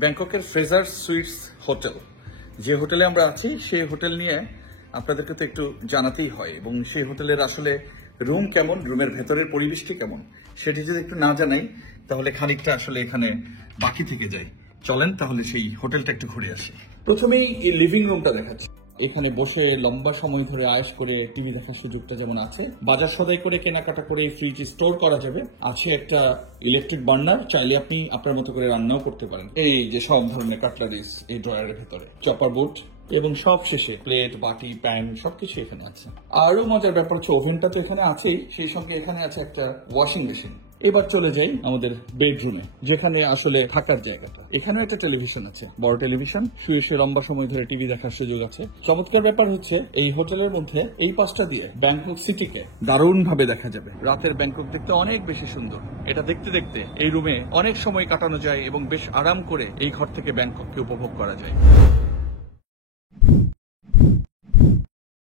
ব্যাংককের Fraser sweets hotel, যে হোটেলে আমরা আছি সেই হোটেল নিয়ে আপনাদেরকে তো একটু জানাতেই হয়, এবং সেই হোটেলের আসলে রুম কেমন, রুমের ভেতরের পরিবেশটি কেমন সেটি যদি একটু না জানাই তাহলে খানিকটা আসলে এখানে বাকি থেকে যায়। চলেন তাহলে সেই হোটেলটা একটু ঘুরে আসি। প্রথমেই এই লিভিং রুমটা দেখাচ্ছি। এখানে বসে লম্বা সময় ধরে আয়েশ করে টিভি দেখার সুযোগটা যেমন আছে, বাজার সদাই করে কেনাকাটা করে ফ্রিজ স্টোর করা যাবে, আছে একটা ইলেকট্রিক বার্নার, চাইলে আপনি আপনার মতো করে রান্নাও করতে পারেন। এই যে সব ধরনের কাটলারিজ এই ড্রয়ারের ভেতরে, চপার বোর্ড, এবং সব শেষে প্লেট, বাটি, প্যান সবকিছু এখানে আছে। আরো মজার ব্যাপার হচ্ছে ওভেনটা তো এখানে আছেই, সেই সঙ্গে এখানে আছে একটা ওয়াশিং মেশিন। এবার চলে যাই আমাদের বেডরুমে, যেখানে আসলে থাকার জায়গাটা। এখানেও একটা টেলিভিশন আছে, বড় টেলিভিশন, শুয়ে শুয়ে লম্বা সময় ধরে টিভি দেখার সুযোগ আছে। চমৎকার ব্যাপার হচ্ছে এই হোটেলের মধ্যে এই পাশটা দিয়ে ব্যাংকক সিটিকে দারুণ ভাবে দেখা যাবে। রাতের ব্যাংকক দেখতে অনেক বেশি সুন্দর। এটা দেখতে দেখতে এই রুমে অনেক সময় কাটানো যায় এবং বেশ আরাম করে এই ঘর থেকে ব্যাংকককে উপভোগ করা যায়।